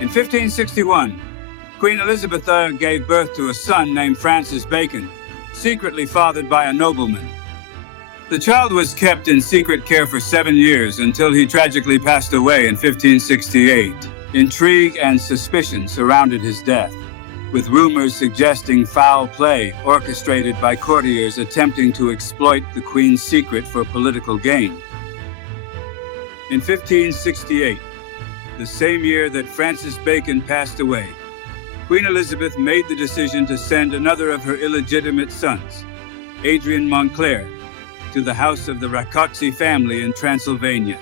In 1561, Queen Elizabeth gave birth to a son named Francis Bacon, secretly fathered by a nobleman. The child was kept in secret care for 7 years until he tragically passed away in 1568. Intrigue and suspicion surrounded his death, with rumors suggesting foul play orchestrated by courtiers attempting to exploit the Queen's secret for political gain. In 1568, the same year that Francis Bacon passed away, Queen Elizabeth made the decision to send another of her illegitimate sons, Adrian Montclair, to the house of the Rákóczi family in Transylvania.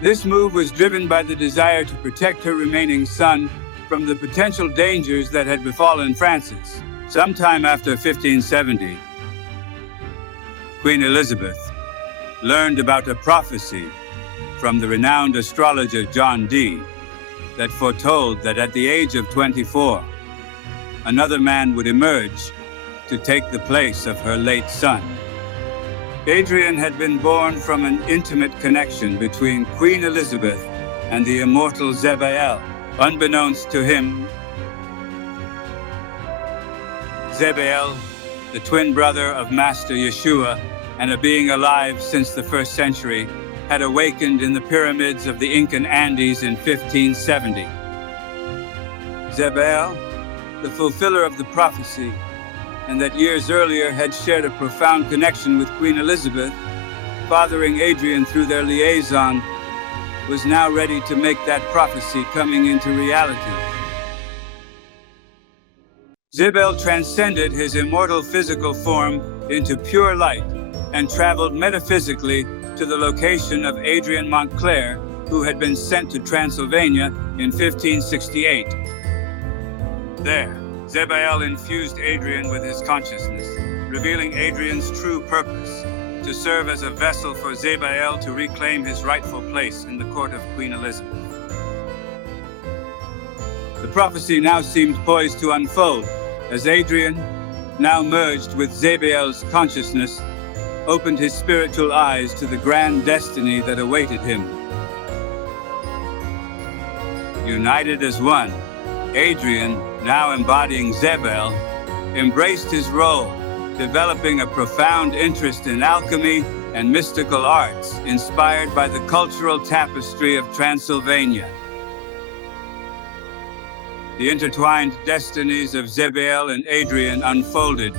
This move was driven by the desire to protect her remaining son from the potential dangers that had befallen Francis. Sometime after 1570, Queen Elizabeth learned about a prophecy from the renowned astrologer John Dee that foretold that at the age of 24, another man would emerge to take the place of her late son. Adrian had been born from an intimate connection between Queen Elizabeth and the immortal Zebael. Unbeknownst to him, Zebael, the twin brother of Master Yeshua and a being alive since the 1st century, had awakened in the pyramids of the Incan Andes in 1570. Zebael, the fulfiller of the prophecy, and that years earlier had shared a profound connection with Queen Elizabeth, fathering Adrian through their liaison, was now ready to make that prophecy coming into reality. Zebael transcended his immortal physical form into pure light and traveled metaphysically to the location of Adrian Montclair, who had been sent to Transylvania in 1568. There, Zebael infused Adrian with his consciousness, revealing Adrian's true purpose, to serve as a vessel for Zebael to reclaim his rightful place in the court of Queen Elizabeth. The prophecy now seemed poised to unfold, as Adrian, now merged with Zebael's consciousness, opened his spiritual eyes to the grand destiny that awaited him. United as one, Adrian, now embodying Zebael, embraced his role, developing a profound interest in alchemy and mystical arts inspired by the cultural tapestry of Transylvania. The intertwined destinies of Zebael and Adrian unfolded,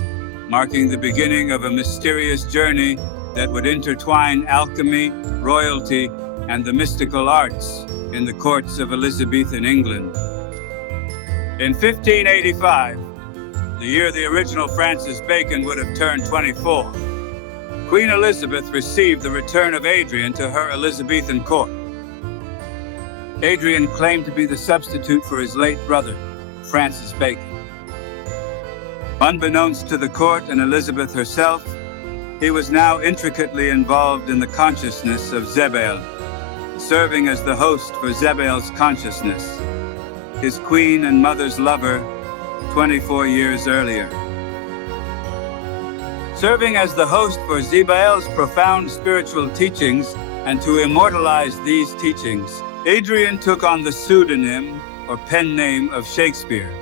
marking the beginning of a mysterious journey that would intertwine alchemy, royalty, and the mystical arts in the courts of Elizabethan England. In 1585, the year the original Francis Bacon would have turned 24, Queen Elizabeth received the return of Adrian to her Elizabethan court. Adrian claimed to be the substitute for his late brother, Francis Bacon. Unbeknownst to the court and Elizabeth herself, he was now intricately involved in the consciousness of Zebael, serving as the host for Zebael's consciousness, his queen and mother's lover 24 years earlier. Serving as the host for Zebael's profound spiritual teachings and to immortalize these teachings, Adrian took on the pseudonym or pen name of Shakespeare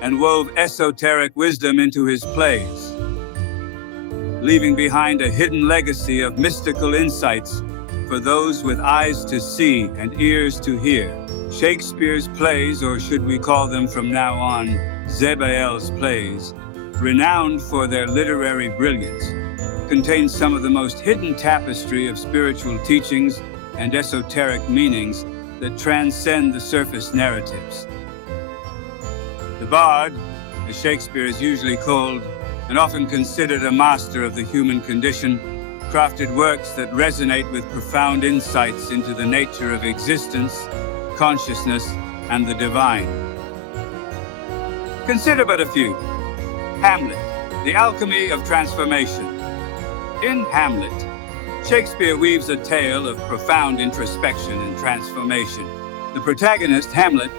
and wove esoteric wisdom into his plays, leaving behind a hidden legacy of mystical insights for those with eyes to see and ears to hear. Shakespeare's plays, or should we call them from now on, Zebael's plays, renowned for their literary brilliance, contain some of the most hidden tapestry of spiritual teachings and esoteric meanings that transcend the surface narratives. The bard, as Shakespeare is usually called, and often considered a master of the human condition, crafted works that resonate with profound insights into the nature of existence, consciousness, and the divine. Consider but a few. Hamlet, the alchemy of transformation. In Hamlet, Shakespeare weaves a tale of profound introspection and transformation. The protagonist, Hamlet,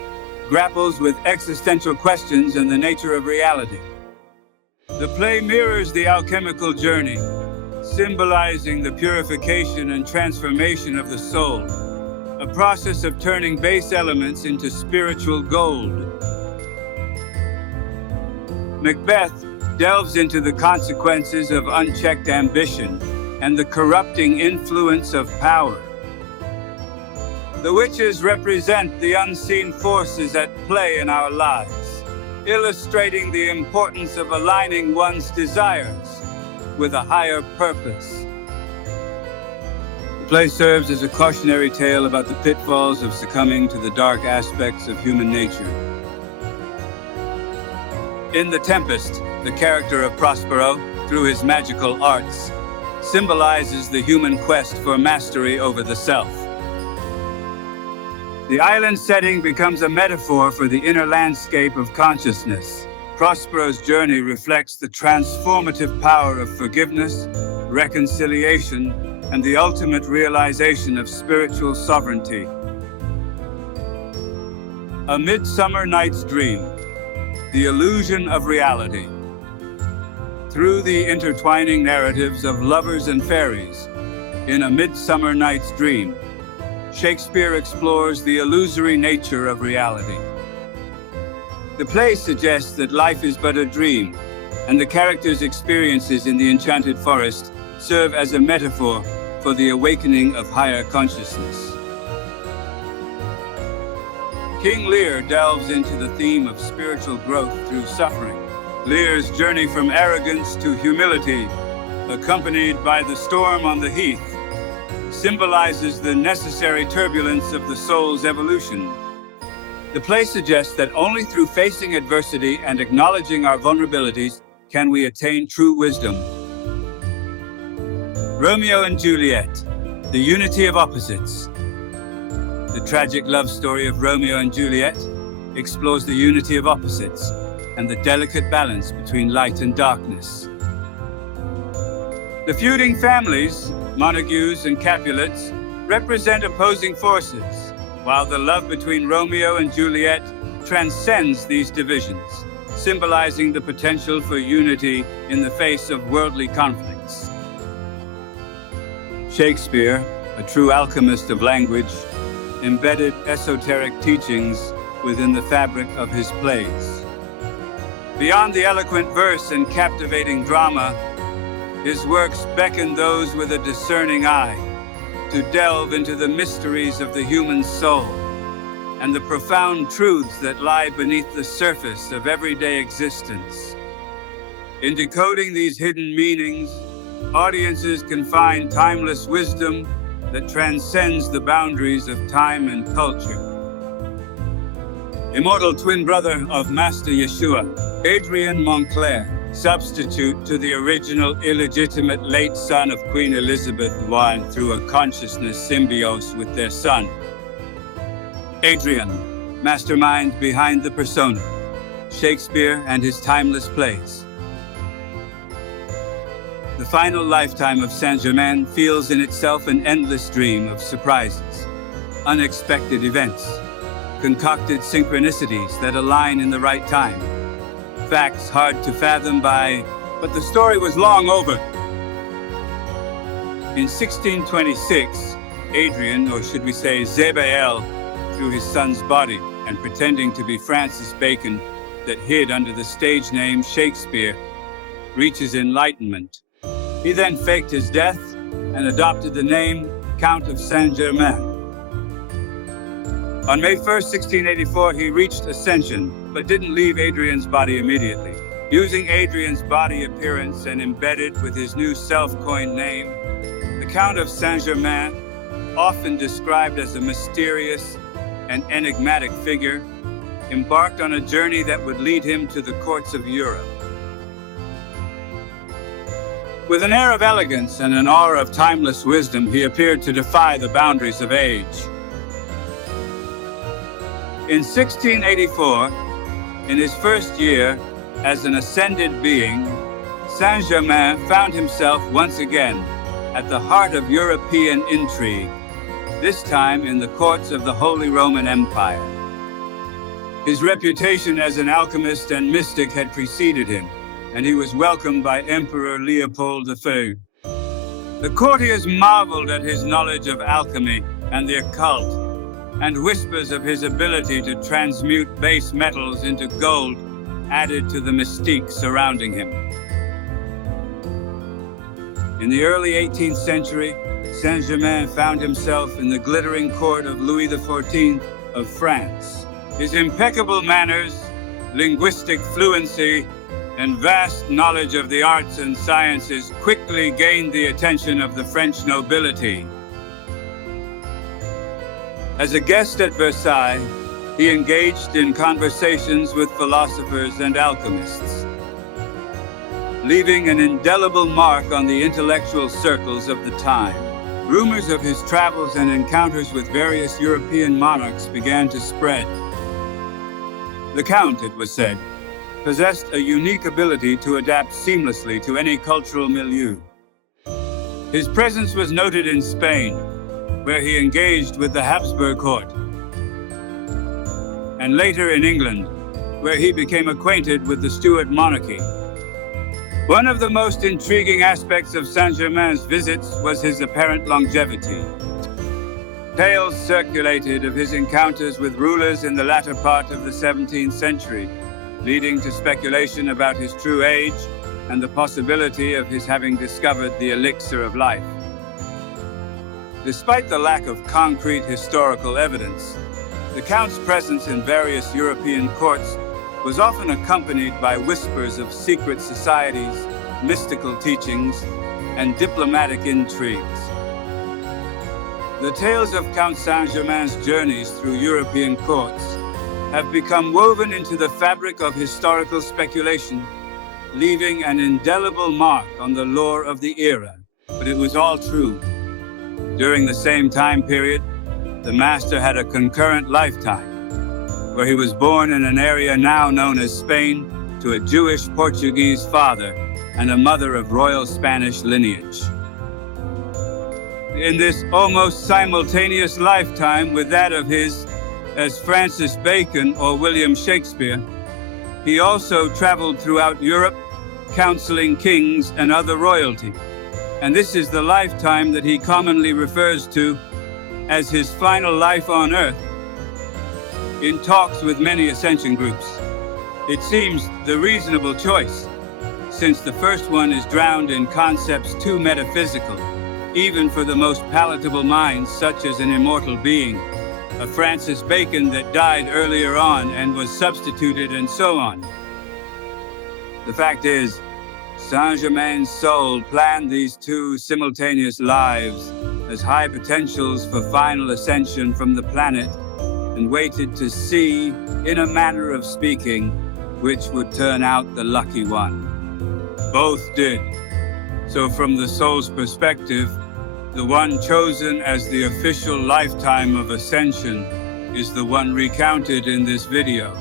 grapples with existential questions and the nature of reality. The play mirrors the alchemical journey, symbolizing the purification and transformation of the soul, a process of turning base elements into spiritual gold. Macbeth delves into the consequences of unchecked ambition and the corrupting influence of power. The witches represent the unseen forces at play in our lives, illustrating the importance of aligning one's desires with a higher purpose. The play serves as a cautionary tale about the pitfalls of succumbing to the dark aspects of human nature. In The Tempest, the character of Prospero, through his magical arts, symbolizes the human quest for mastery over the self. The island setting becomes a metaphor for the inner landscape of consciousness. Prospero's journey reflects the transformative power of forgiveness, reconciliation, and the ultimate realization of spiritual sovereignty. A Midsummer Night's Dream, the illusion of reality. Through the intertwining narratives of lovers and fairies, in A Midsummer Night's Dream, Shakespeare explores the illusory nature of reality. The play suggests that life is but a dream, and the characters' experiences in the enchanted forest serve as a metaphor for the awakening of higher consciousness. King Lear delves into the theme of spiritual growth through suffering. Lear's journey from arrogance to humility, accompanied by the storm on the heath, symbolizes the necessary turbulence of the soul's evolution. The play suggests that only through facing adversity and acknowledging our vulnerabilities can we attain true wisdom. Romeo and Juliet, the unity of opposites. The tragic love story of Romeo and Juliet explores the unity of opposites and the delicate balance between light and darkness. The feuding families, Montagues and Capulets, represent opposing forces, while the love between Romeo and Juliet transcends these divisions, symbolizing the potential for unity in the face of worldly conflicts. Shakespeare, a true alchemist of language, embedded esoteric teachings within the fabric of his plays. Beyond the eloquent verse and captivating drama, his works beckon those with a discerning eye to delve into the mysteries of the human soul and the profound truths that lie beneath the surface of everyday existence. In decoding these hidden meanings, audiences can find timeless wisdom that transcends the boundaries of time and culture. Immortal twin brother of Master Yeshua, Adrian Montclair, substitute to the original illegitimate late son of Queen Elizabeth I through a consciousness symbiose with their son. Adrian, mastermind behind the persona, Shakespeare and his timeless plays. The final lifetime of Saint-Germain feels in itself an endless dream of surprises, unexpected events, concocted synchronicities that align in the right time. Facts hard to fathom but the story was long over. In 1626, Adrian, or should we say Zébael, through his son's body and pretending to be Francis Bacon that hid under the stage name Shakespeare, reaches enlightenment. He then faked his death and adopted the name Count of Saint-Germain. On May 1st, 1684, he reached ascension, but didn't leave Adrian's body immediately. Using Adrian's body appearance and embedded with his new self-coined name, the Count of Saint-Germain, often described as a mysterious and enigmatic figure, embarked on a journey that would lead him to the courts of Europe. With an air of elegance and an aura of timeless wisdom, he appeared to defy the boundaries of age. In 1684, in his first year as an ascended being, Saint-Germain found himself once again at the heart of European intrigue, this time in the courts of the Holy Roman Empire. His reputation as an alchemist and mystic had preceded him, and he was welcomed by Emperor Leopold III. The courtiers marveled at his knowledge of alchemy and the occult, and whispers of his ability to transmute base metals into gold added to the mystique surrounding him. In the early 18th century, Saint-Germain found himself in the glittering court of Louis XIV of France. His impeccable manners, linguistic fluency, and vast knowledge of the arts and sciences quickly gained the attention of the French nobility. As a guest at Versailles, he engaged in conversations with philosophers and alchemists, leaving an indelible mark on the intellectual circles of the time. Rumors of his travels and encounters with various European monarchs began to spread. The Count, it was said, possessed a unique ability to adapt seamlessly to any cultural milieu. His presence was noted in Spain, where he engaged with the Habsburg court, and later in England, where he became acquainted with the Stuart monarchy. One of the most intriguing aspects of Saint-Germain's visits was his apparent longevity. Tales circulated of his encounters with rulers in the latter part of the 17th century, leading to speculation about his true age and the possibility of his having discovered the elixir of life. Despite the lack of concrete historical evidence, the Count's presence in various European courts was often accompanied by whispers of secret societies, mystical teachings, and diplomatic intrigues. The tales of Count Saint-Germain's journeys through European courts have become woven into the fabric of historical speculation, leaving an indelible mark on the lore of the era. But it was all true. During the same time period, the master had a concurrent lifetime, where he was born in an area now known as Spain to a Jewish Portuguese father and a mother of royal Spanish lineage. In this almost simultaneous lifetime with that of his as Francis Bacon or William Shakespeare, he also traveled throughout Europe, counseling kings and other royalty. And this is the lifetime that he commonly refers to as his final life on earth. In talks with many ascension groups, it seems the reasonable choice, since the first one is drowned in concepts too metaphysical, even for the most palatable minds such as an immortal being, a Francis Bacon that died earlier on and was substituted, and so on. The fact is, Saint-Germain's soul planned these two simultaneous lives as high potentials for final ascension from the planet, and waited to see, in a manner of speaking, which would turn out the lucky one. Both did. So from the soul's perspective, the one chosen as the official lifetime of ascension is the one recounted in this video.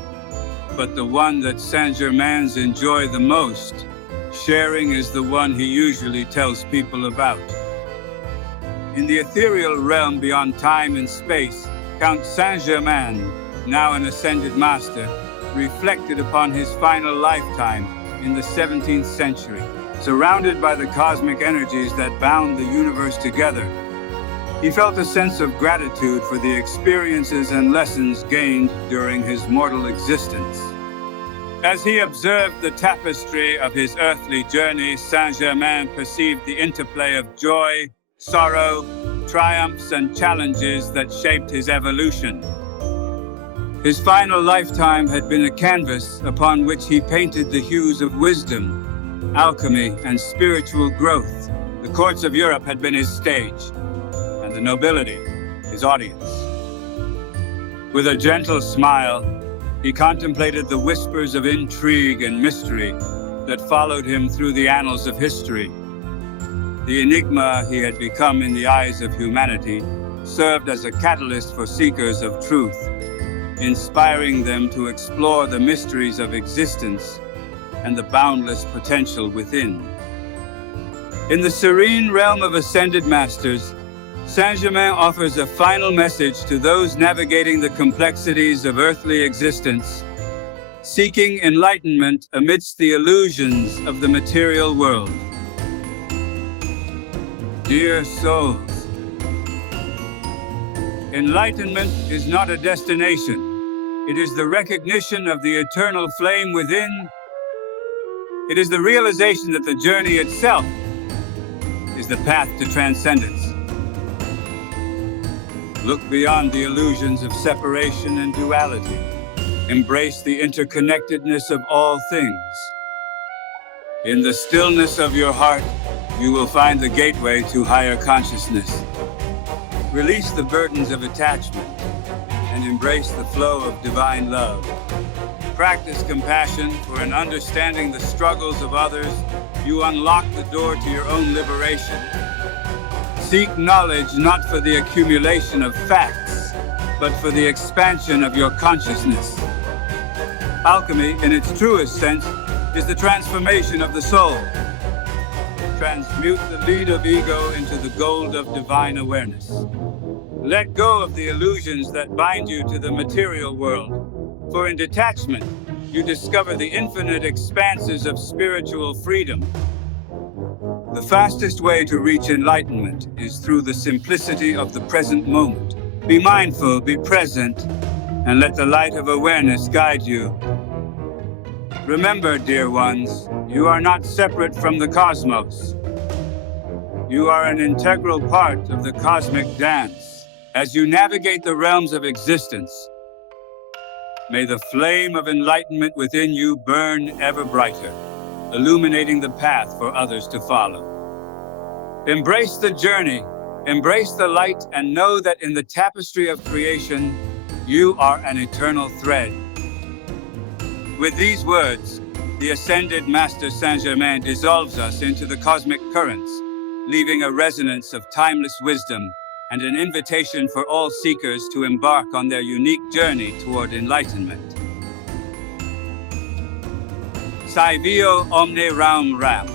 But the one that Saint-Germain's enjoy the most, sharing, is the one he usually tells people about. In the ethereal realm beyond time and space, Count Saint-Germain, now an ascended master, reflected upon his final lifetime in the 17th century. Surrounded by the cosmic energies that bound the universe together, he felt a sense of gratitude for the experiences and lessons gained during his mortal existence. As he observed the tapestry of his earthly journey, Saint-Germain perceived the interplay of joy, sorrow, triumphs, and challenges that shaped his evolution. His final lifetime had been a canvas upon which he painted the hues of wisdom, alchemy, and spiritual growth. The courts of Europe had been his stage, and the nobility his audience. With a gentle smile, he contemplated the whispers of intrigue and mystery that followed him through the annals of history. The enigma he had become in the eyes of humanity served as a catalyst for seekers of truth, inspiring them to explore the mysteries of existence and the boundless potential within. In the serene realm of ascended masters, Saint-Germain offers a final message to those navigating the complexities of earthly existence, seeking enlightenment amidst the illusions of the material world. Dear souls, Enlightenment is not a destination. It is the recognition of the eternal flame within. It is the realization that the journey itself is the path to transcendence. Look beyond the illusions of separation and duality. Embrace the interconnectedness of all things. In the stillness of your heart, you will find the gateway to higher consciousness. Release the burdens of attachment and embrace the flow of divine love. Practice compassion, for in understanding the struggles of others, you unlock the door to your own liberation. Seek knowledge not for the accumulation of facts, but for the expansion of your consciousness. Alchemy, in its truest sense, is the transformation of the soul. Transmute the lead of ego into the gold of divine awareness. Let go of the illusions that bind you to the material world, for in detachment, you discover the infinite expanses of spiritual freedom. The fastest way to reach enlightenment is through the simplicity of the present moment. Be mindful, be present, and let the light of awareness guide you. Remember, dear ones, you are not separate from the cosmos. You are an integral part of the cosmic dance. As you navigate the realms of existence, may the flame of enlightenment within you burn ever brighter, illuminating the path for others to follow. Embrace the journey, embrace the light, and know that in the tapestry of creation, you are an eternal thread. With these words, the ascended Master Saint-Germain dissolves us into the cosmic currents, leaving a resonance of timeless wisdom and an invitation for all seekers to embark on their unique journey toward enlightenment. Saevio omne ram ram.